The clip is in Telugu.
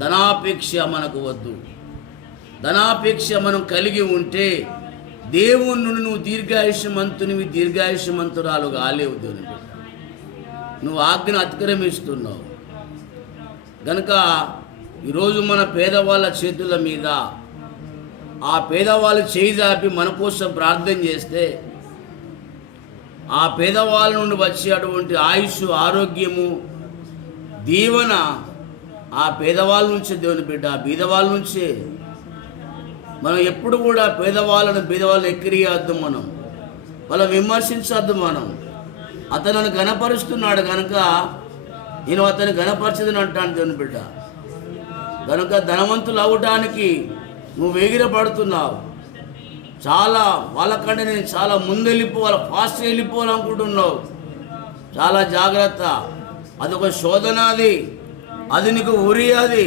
ధనాపేక్ష మనకు వద్దు. ధనాపేక్ష మనం కలిగి ఉంటే దేవుని నుండి నువ్వు దీర్ఘాయుష్యమంతునివి, దీర్ఘాయుష్యమంతురాలు కాలేవు. దేవుని బిడ్డ, నువ్వు ఆజ్ఞను అతిక్రమిస్తున్నావు గనుక ఈరోజు మన పేదవాళ్ళ చేతుల మీద ఆ పేదవాళ్ళు చేయి జాపి మన కోసం ప్రార్థన చేస్తే ఆ పేదవాళ్ళ నుండి వచ్చే అటువంటి ఆయుష్, ఆరోగ్యము, దీవెన ఆ పేదవాళ్ళ నుంచే. దేవుని బిడ్డ, బీదవాళ్ళ నుంచే. మనం ఎప్పుడు కూడా బీదవాళ్ళని ఎక్కిరియద్దు, మనం వాళ్ళని విమర్శించద్దు. మనం అతను గణపరుస్తున్నాడు కనుక నేను అతన్ని గణపరచదని అంటాను. దేవుని బిడ్డ, కనుక ధనవంతులు అవటానికి నువ్వు ఎగిరపడుతున్నావు. వాళ్ళకంటే నేను చాలా ముందు వెళ్ళిపోవాలి, ఫాస్ట్ వెళ్ళిపోవాలనుకుంటున్నావు. చాలా జాగ్రత్త. అదొక శోధన, అది నీకు ఉరి. అది